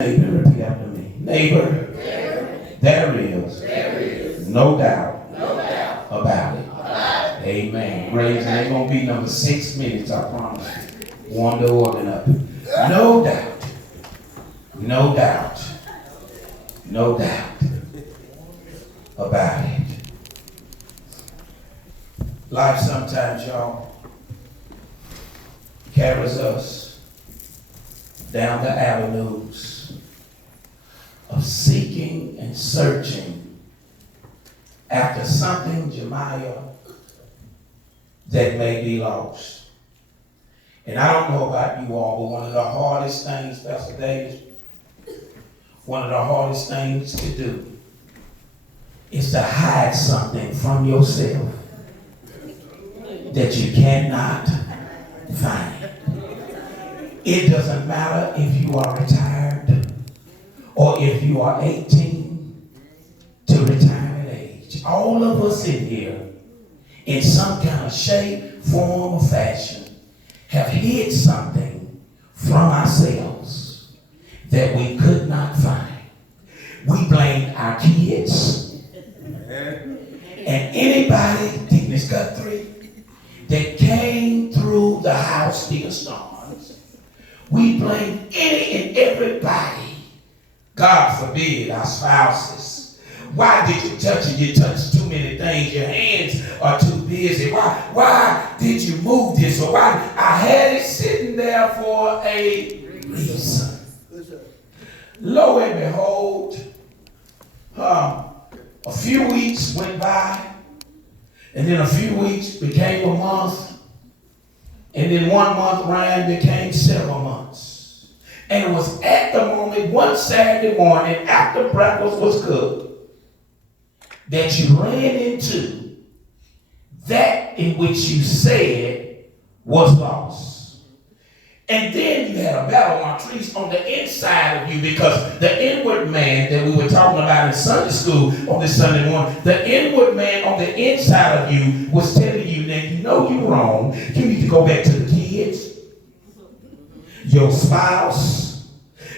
Neighbor, repeat after me. Neighbor, there is no doubt about it. Amen. Praise. And it's going to be number 6 minutes, I promise you. One to organ up. No doubt. No doubt. No doubt about it. Life sometimes, y'all, carries us down the avenues of seeking and searching after something, Jemiah, that may be lost. And I don't know about you all, but one of the hardest things, Pastor Davis, one of the hardest things to do is to hide something from yourself that you cannot find. It doesn't matter if you are retired or if you are 18 to retirement age. All of us in here, in some kind of shape, form, or fashion, have hid something from ourselves that we could not find. We blamed our kids and anybody, Deaconess Guthrie, that came through the house, Deacon Storms. We blame any and everybody. God forbid, our spouses. Why did you touch it? You touched too many things. Your hands are too busy. Why did you move this? Or why? I had it sitting there for a reason. Lo and behold, a few weeks went by, and then a few weeks became a month, and then 1 month ran became several months. And it was at the moment, one Saturday morning, after breakfast was cooked, that you ran into that in which you said was lost. And then you had a battle, Martrice, on the inside of you, because the inward man that we were talking about in Sunday school on this Sunday morning, the inward man on the inside of you was telling you that you know you're wrong. You need to go back to the kids, your spouse,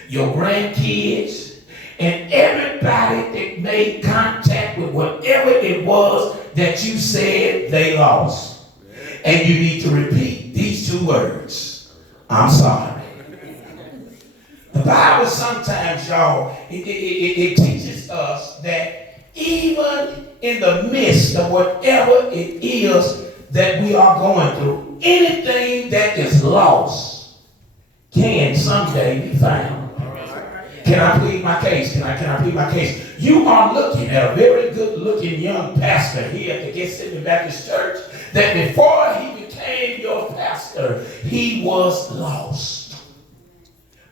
your grandkids, and everybody that made contact with whatever it was that you said they lost. And you need to repeat these 2 words. I'm sorry. The Bible sometimes, y'all, it teaches us that even in the midst of whatever it is that we are going through, anything that is lost can someday be found. Can I plead my case? Can I plead my case? You are looking at a very good-looking young pastor here at the Gethsemane Baptist Church that before he became your pastor, he was lost.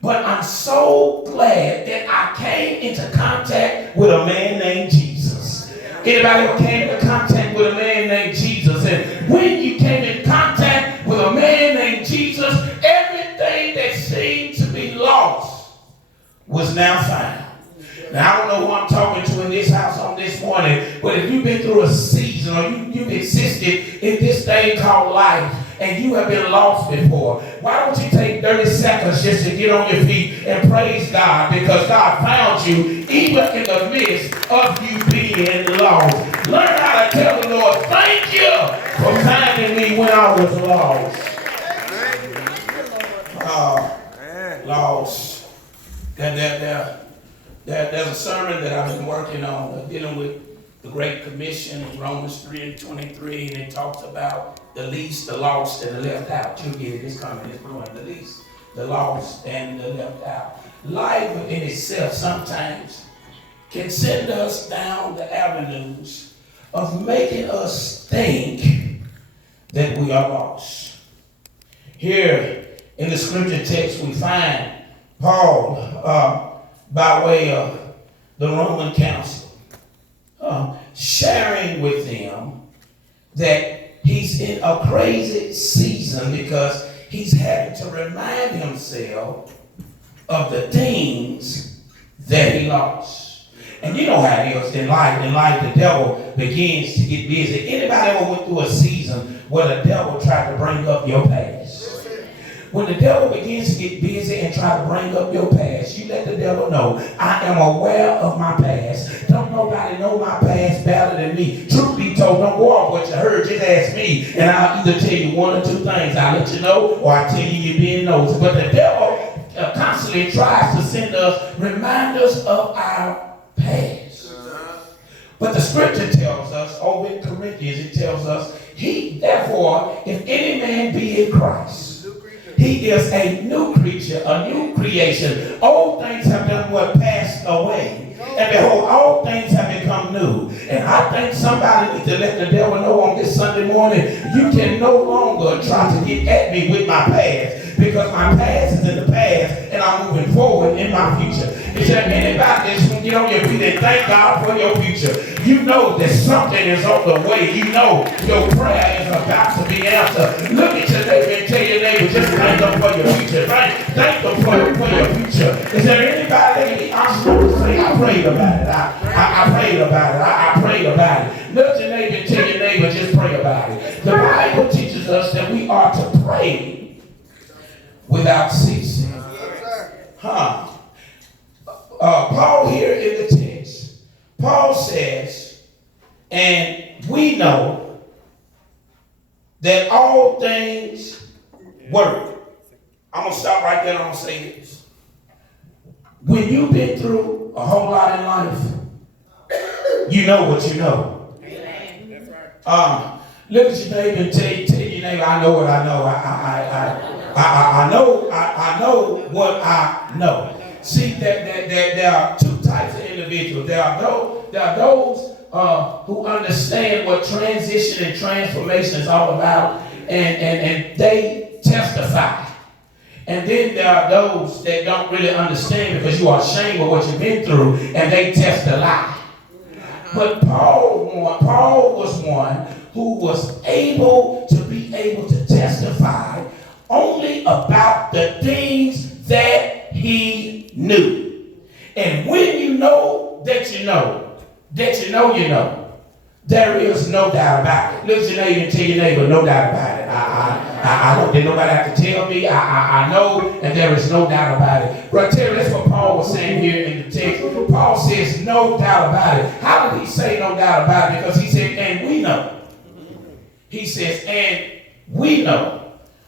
But I'm so glad that I came into contact with a man named Jesus. Anybody who came into contact with a man named Jesus? And when you came in contact with a man named Jesus, everything that seemed to be lost was now found. Now, I don't know who I'm talking to in this house on this morning, but if you've been through a season or you've existed in this thing called life and you have been lost before, why don't you take 30 seconds just to get on your feet and praise God, because God found you even in the midst of you being lost. Learn how to tell the Lord, thank you for finding me when I was lost. Lost. There's a sermon that I've been working on dealing with the Great Commission in Romans 3:23, and it talks about the least, the lost, and the left out. You'll get it, it's coming, it's going. The least, the lost, and the left out. Life within itself sometimes can send us down the avenues of making us think that we are lost. Here in the scripture text we find Paul, by way of the Roman council, sharing with them that he's in a crazy season because he's having to remind himself of the things that he lost. And you know how it is in life. In life, the devil begins to get busy. Anybody ever went through a season where the devil tried to bring up your past? When the devil begins to get busy and try to bring up your past, you let the devil know, I am aware of my past. Don't nobody know my past better than me. Truth be told, don't go off what you heard. Just ask me, and I'll either tell you one or two things. I'll let you know, or I'll tell you you're being nosy. But the devil constantly tries to send us reminders of our past. But the scripture tells us, over in Corinthians, it tells us, therefore, if any man be in Christ, he is a new creature, a new creation. Old things have done what? Passed away. And behold, all things have become new. And I think somebody needs to let the devil know on this Sunday morning, you can no longer try to get at me with my past, because my past is in the past and I'm moving forward in my future. Is there anybody that's going to get on your feet and thank God for your future? You know that something is on the way. You know your prayer is about to be answered. Look at your neighbor and tell your neighbor, just thank them for your future. Right? Thank them for your future. Is there anybody that can be honest to say, I prayed about it. I prayed about it. I prayed about it. Look at your neighbor and tell your neighbor, just pray about it. The Bible teaches us that we are to pray without ceasing. Paul here in the text, Paul says, and we know that all things work. I'm going to stop right there and I'm going to say this. When you've been through a whole lot in life, you know what you know. Amen. That's right. Look at your neighbor and tell your neighbor, I know what I know. I know what I know. See, there are two types of individuals. There are those who understand what transition and transformation is all about, and they testify. And then there are those that don't really understand because you are ashamed of what you've been through, and they test a lie. But Paul was one who was able to testify only about the things that he knew. And when you know that you know, there is no doubt about it. Look at your neighbor and tell your neighbor, no doubt about it. I don't think nobody have to tell me. I know, and there is no doubt about it. But tell you, that's what Paul was saying here in the text. Paul says no doubt about it. How did he say no doubt about it? Because he said, and we know. He says, and we know.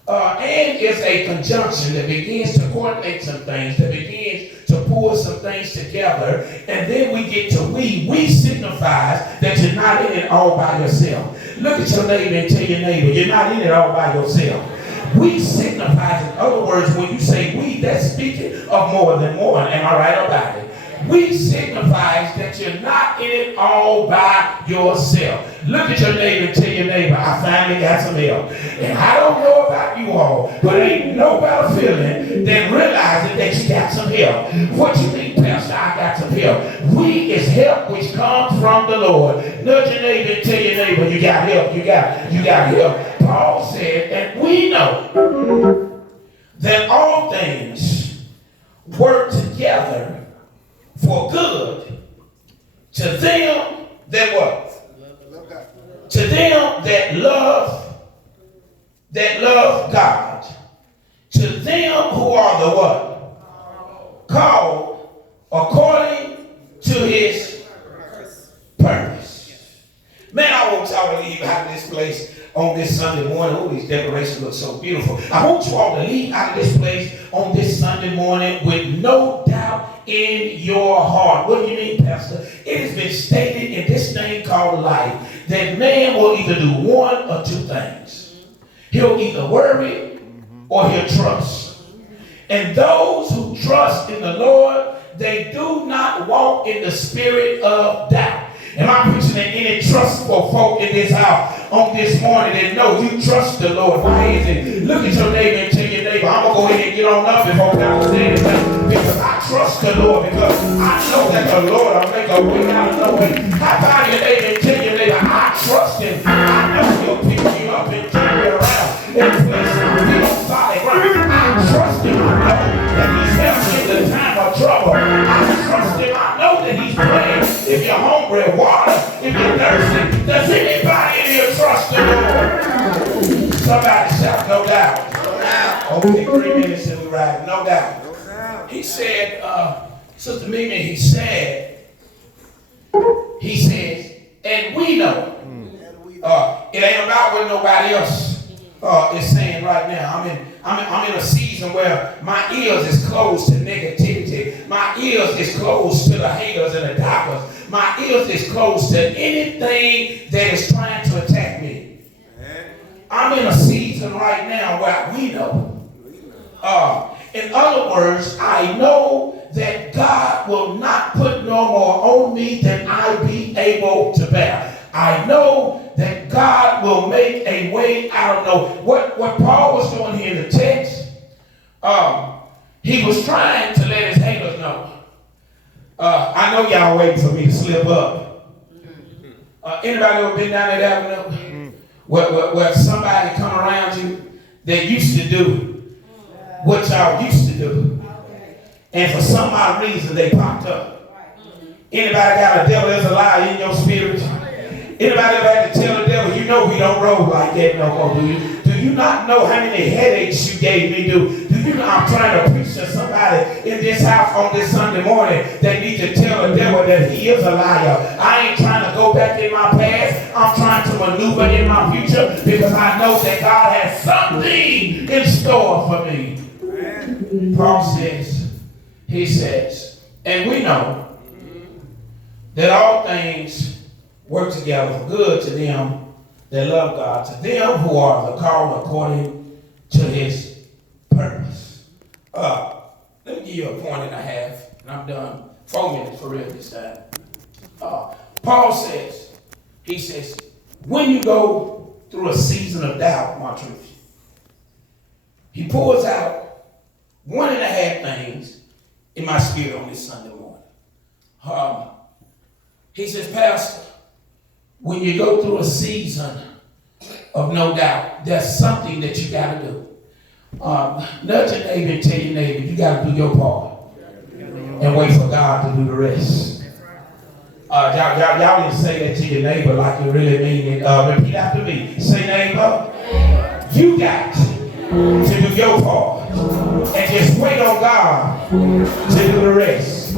And is a conjunction that begins to coordinate some things, that begins to pull some things together, and then we get to we. We signifies that you're not in it all by yourself. Look at your neighbor and tell your neighbor, you're not in it all by yourself. We signifies, in other words, when you say we, that's speaking of more than one. Am I right about it? We signifies that you're not in it all by yourself. Look at your neighbor and tell your neighbor, I finally got some help. And I don't know about you all, but ain't no better feeling than realizing that you got some help. What you mean, Pastor? I got some help. We is help which comes from the Lord. Nudge your neighbor and tell your neighbor, you got help, you got help. Paul said, and we know that all things work together for good to them that what? To them that love God. To them who are the what? Called according to his purpose. Man, I want y'all to leave out of this place on this Sunday morning. Oh, these decorations look so beautiful. I want you all to leave out of this place on this Sunday morning with no doubt in your heart. What do you mean, Pastor? It has been stated in this thing called life that man will either do one or two things. He'll either worry or he'll trust. And those who trust in the Lord, they do not walk in the spirit of doubt. Am I preaching to any trustful folk in this house on this morning that know you trust the Lord? Why is it? Look at your neighbor and tell your neighbor, I'm going to go ahead and get on up before Pastor says anything, because I trust the Lord, because I know that the Lord will make a way out of no way. How about your neighbor and tell your neighbor, I trust him. I know he'll pick you up and turn you around and place you on solid ground. I trust him. I know that he's helped you in the time of trouble. I trust him. I know that he's praying. If you're hungry, water. If you're thirsty, does anybody in here trust the Lord? Somebody shout, no doubt. No doubt. Okay, 3 minutes and we ride. No doubt. He said, Sister Mimi, he says, and we know. It ain't about what nobody else is saying right now. I'm in a season where my ears is closed to negativity. My ears is closed to the haters and the doubters. My ears is closed to anything that is trying to attack me. I'm in a season right now where we know. In other words, I know that God will not put no more on me than I be able to bear. I know that God will make a way out of no. What Paul was doing here in the text, he was trying to let his haters know. I know y'all waiting for me to slip up. Anybody ever been down that avenue where somebody come around you that used to do what y'all used to do, and for some odd reason they popped up? Anybody got a devil that's a lie in your spirit? Anybody ever had to tell the devil, you know we don't roll like that no more, do you? Do you not know how many headaches you gave me? Do you know I'm trying to preach to somebody in this house on this Sunday morning that need to tell the devil that he is a liar? I ain't trying to go back in my past. I'm trying to maneuver in my future because I know that God has something in store for me. Paul says, he says, and we know that all things work together for good to them that love God, to them who are the called according to his purpose. Let me give you a point and a half, and I'm done. 4 minutes for real this time. Paul says, he says, when you go through a season of doubt, my truth, he pulls out 1.5 things in my spirit on this Sunday morning. He says, Pastor, when you go through a season of no doubt, there's something that you got to do. Nudge your neighbor and tell your neighbor, you got to do your part and wait for God to do the rest. Y'all didn't say that to your neighbor like you really mean it. Repeat after me. Say, neighbor, you got to do your part and just wait on God to do the rest.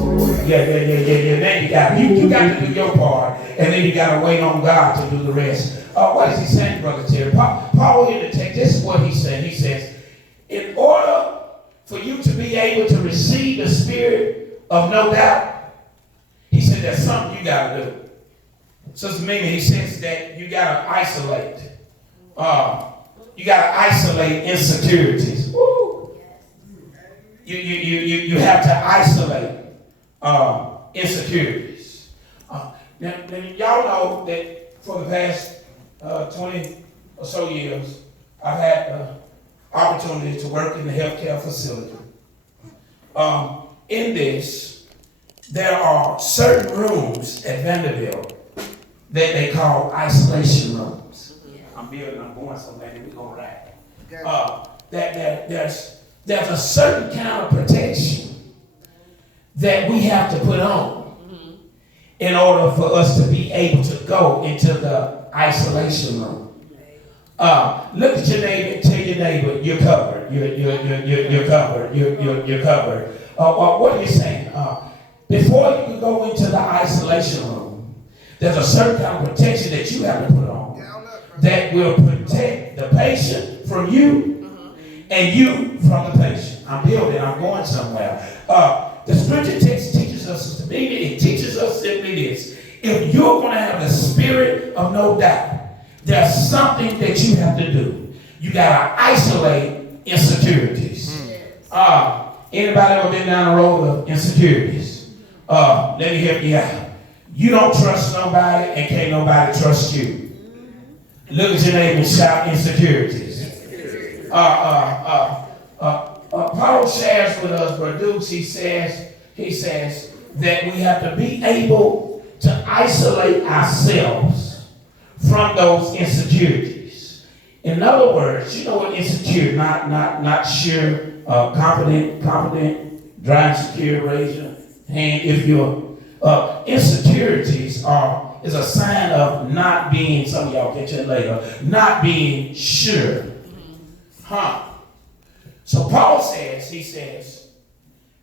Yeah. Then you got to do your part, and then you got to wait on God to do the rest. What is he saying, Brother Terry? Paul here to take, this is what he said. He says, in order for you to be able to receive the spirit of no doubt, he said there's something you got to do. Sister Mimi, he says that you got to isolate. You got to isolate insecurities. Woo. You have to isolate insecurities. Now, y'all know that for the past 20 or so years, I've had the opportunity to work in the healthcare facility. In this, there are certain rooms at Vanderbilt that they call isolation rooms. I'm going somewhere, we're going right. There's a certain kind of protection that we have to put on in order for us to be able to go into the isolation room. Look at your neighbor and tell your neighbor, you're covered. You're covered. You're covered. What are you saying? Before you can go into the isolation room, there's a certain kind of protection that you have to put on that will protect the patient from you and you from the patient. I'm going somewhere. The scripture text teaches us, it teaches us simply this. If you're going to have the spirit of no doubt, there's something that you have to do. You got to isolate insecurities. Anybody ever been down the road of insecurities? Let me help you out. You don't trust nobody and can't nobody trust you. Look at your neighbor and shout insecurities. Paul shares with us, Berdukes, he says that we have to be able to isolate ourselves from those insecurities. In other words, you know what insecure, not sure, confident, dry and secure, raise your hand if you're, insecurities is a sign of not being, some of y'all catch it later, not being sure. So Paul says, he says,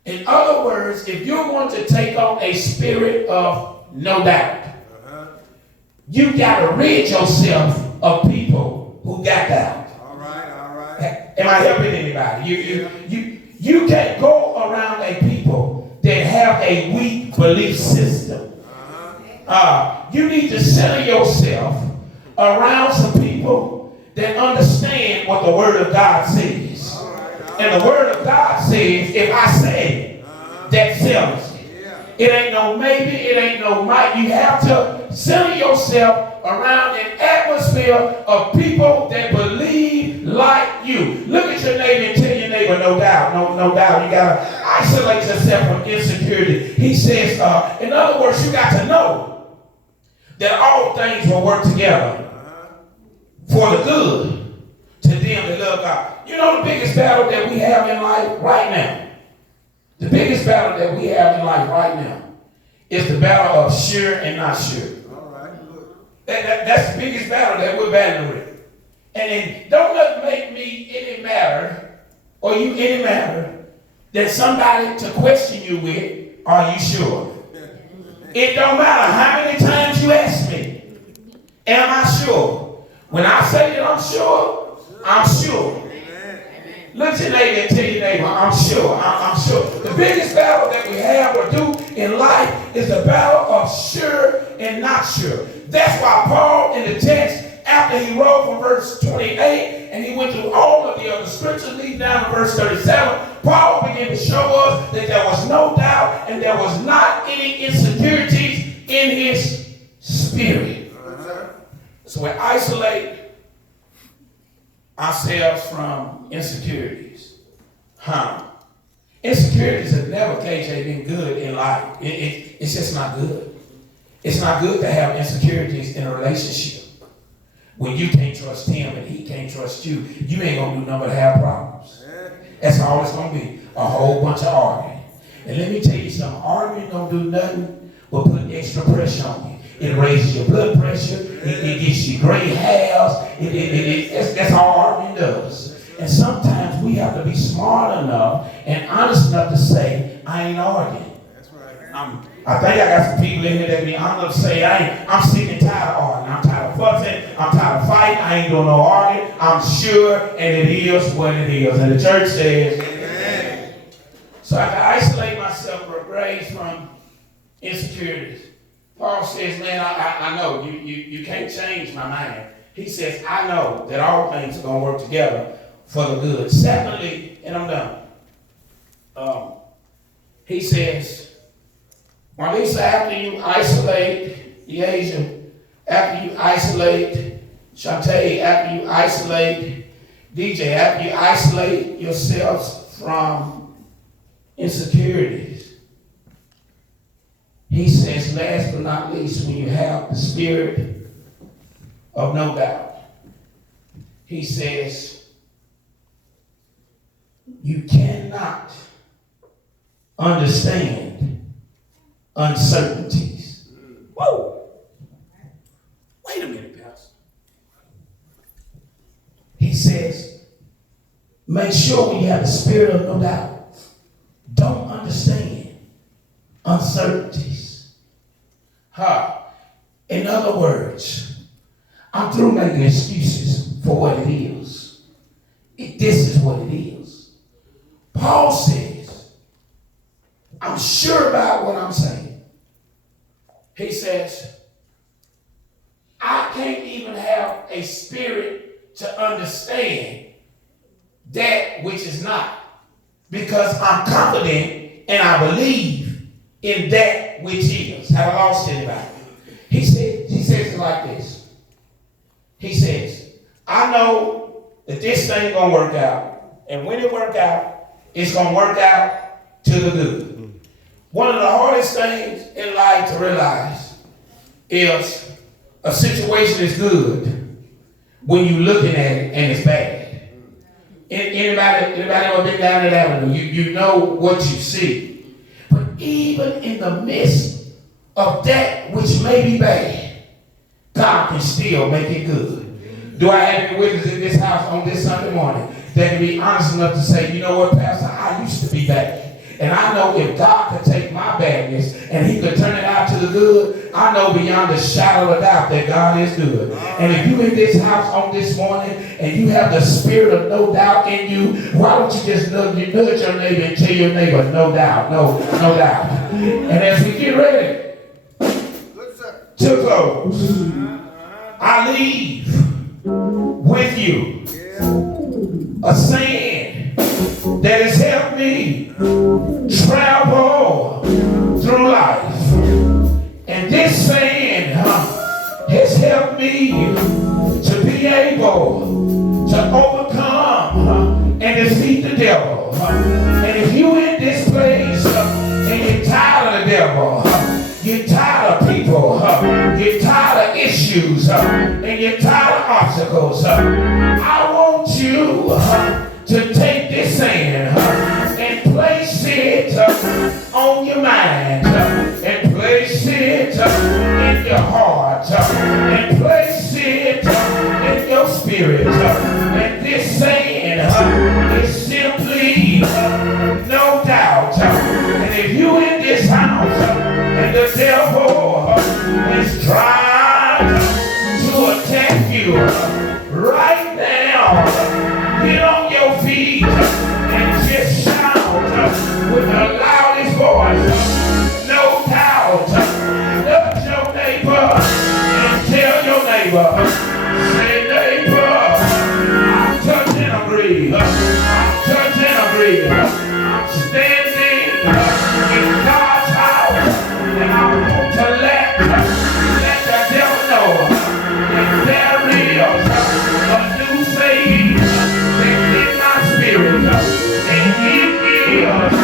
in other words, if you're going to take on a spirit of no doubt, you got to rid yourself of people who got doubt. All right. Am I helping anybody? You can't go around a people that have a weak belief system. You need to center yourself around some people that understand what the Word of God says. And the Word of God says, if I say it, that settles it. It ain't no maybe, it ain't no might. You have to center yourself around an atmosphere of people that believe like you. Look at your neighbor and tell your neighbor, no doubt, no doubt. You got to isolate yourself from insecurity. He says, in other words, you got to know that all things will work together for the good to them that love God. You know the biggest battle that we have in life right now? The biggest battle that we have in life right now is the battle of sure and not sure. All right. That's the biggest battle that we're battling with. And then don't let it make me any matter, or you any matter, that somebody to question you with, are you sure? It don't matter how many times you ask me, am I sure? When I say that I'm sure, I'm sure. Look at your neighbor and tell your neighbor, I'm sure, I'm sure. The biggest battle that we have or do in life is the battle of sure and not sure. That's why Paul in the text, after he wrote from verse 28, and he went through all of the other scriptures, leading down to verse 37, Paul began to show us that there was no doubt and there was not any insecurities in his spirit. So we isolate ourselves from insecurities. Insecurities have never, KJ, been good in life. It's just not good. It's not good to have insecurities in a relationship. When you can't trust him and he can't trust you, you ain't going to do nothing but have problems. That's all it's going to be. A whole bunch of arguing. And let me tell you something. Arguing don't do nothing but put extra pressure on you. It raises your blood pressure. It gets you gray hairs. That's all arguing does. And sometimes we have to be smart enough and honest enough to say, I ain't arguing. That's right. I think I got some people in here that be honest to say, I'm sick and tired of arguing. I'm tired of fussing. I'm tired of fighting. I ain't doing no arguing. I'm sure, and it is what it is. And the church says, amen. So I can isolate myself for grace from insecurities. Paul says, man, I know you can't change my mind. He says, I know that all things are going to work together for the good. Secondly, and I'm done. He says, Marlisa, after you isolate Deasia, after you isolate Shantae, after you isolate DJ, after you isolate yourselves from insecurities, he says, last but not least, when you have the spirit of no doubt, he says, you cannot understand uncertainties. Whoa! Wait a minute, Pastor. He says, make sure when you have the spirit of no doubt, don't understand uncertainties. In other words, I'm through making excuses for what it is. This is what it is. Paul says, I'm sure about what I'm saying. He says, I can't even have a spirit to understand that which is not, because I'm confident and I believe in that which is. Have I lost anybody? He says it like this. He says, I know that this thing gonna work out, and when it work out, it's gonna work out to the good. One of the hardest things in life to realize is a situation is good when you're looking at it and it's bad. Anybody ever been down that avenue? You know what you see. But even in the midst of that which may be bad, God can still make it good. Do I have any witnesses in this house on this Sunday morning that can be honest enough to say, you know what, Pastor, I used to be bad. And I know if God could take my badness and he could turn it out to the good, I know beyond a shadow of a doubt that God is good. And if you're in this house on this morning and you have the spirit of no doubt in you, why don't you just nudge your neighbor and tell your neighbor, no doubt, no doubt. And as we get ready to close, I leave with you a saying that has helped me travel through life. And this saying has helped me to be able to overcome and defeat the devil. And if you in this place and you're tired of the devil, you're tired of people, you're tired of issues, and you're tired of obstacles, I want you to take this saying and place it on your mind, and place it in your heart, and place it in your spirit. And this saying is simply no doubt. And if you in this house and the devil is trying to attack you right now, get on your feet and just shout with the loudest voice, no doubt. Nudge your neighbor and tell your neighbor, say, neighbor, I touch and agree. I touch and agree. I'm standing in God's house, and I want to let the devil know that there is a new saying that's in my spirit, and it is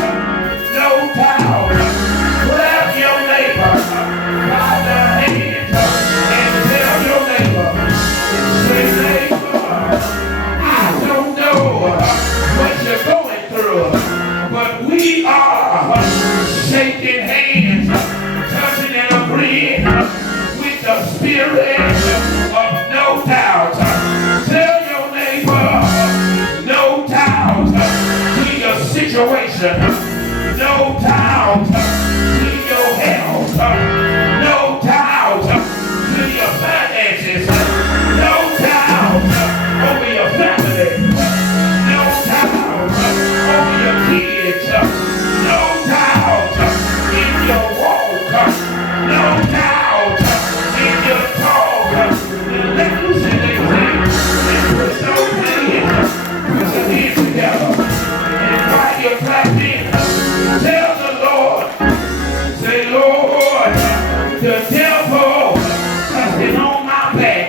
no doubt. Grab your neighbor by the hand and tell your neighbor, say, neighbor, I don't know what you're going through, but we are shaking hands, touching and agreeing with the spirit of no doubt. Tell your neighbor, no doubt to your situation, no doubt to your health, no doubt to your finances, no doubt over your family, no doubt over your kids, no doubt in your walk, no doubt in your talk. Let loose in their hands and put those hands, put your hands together. And while you're clapping, tell the Lord, say, Lord, the devil has been on my back.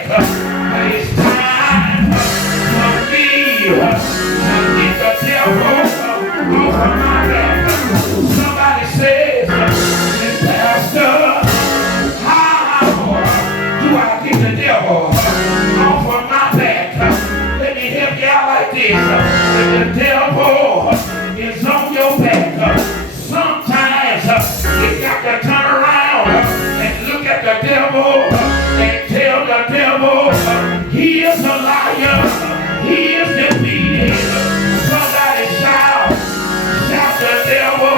It's time for me to get the devil off of my back. Somebody says, Pastor, how do I get the devil off of my back? Let me help you out like this. If the devil is on your back, sometimes you got to turn around and look at the devil and tell the devil, he is a liar, he is defeated. Somebody shout, the devil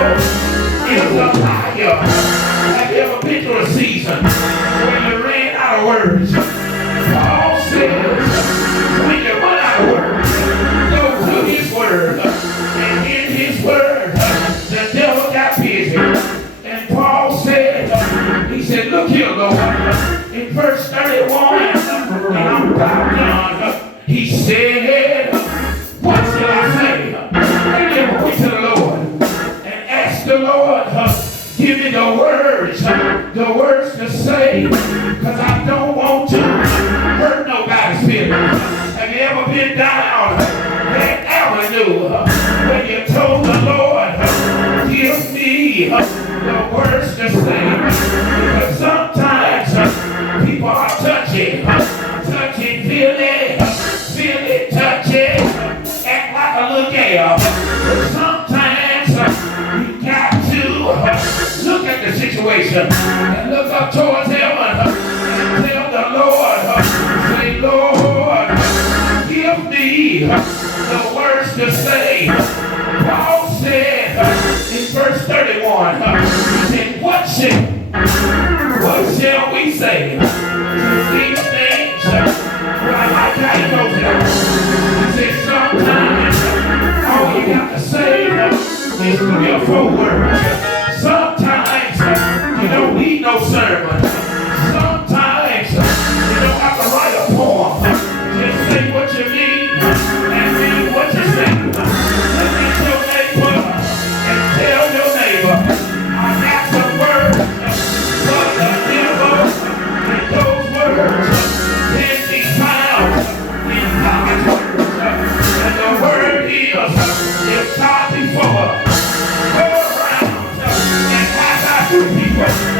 is a liar. Have you ever been through a season where you ran out of words? Paul says, when you run out of words, go to his word. And in his word, the devil got busy. And Paul said, he said, look here, Lord. In verse 31, and I'm about done, he said, what shall I say? And then went to the Lord and asked the Lord, give me the words to say, because I don't want to hurt nobody's feelings. Have you ever been down that avenue when you told the Lord, give me the words to say? Because sometimes people are touchy, feeling, touchy, act like a little girl. But sometimes you got to look at the situation and look up towards heaven and tell the Lord, say, Lord, give me the word words to say. Paul said in verse 31, he said, what shall we say to these things? Well, I like how he goes it. He said, sometimes all you got to say is 3 or 4 words. Sometimes you don't need no sermon. Sometimes you don't have to write a poem. Just say what you mean and mean what you say. Look at your neighbor and tell your neighbor, I got some words for the devil, and those words can be found in God's word. And the word is, if God before, go around and pass out to people.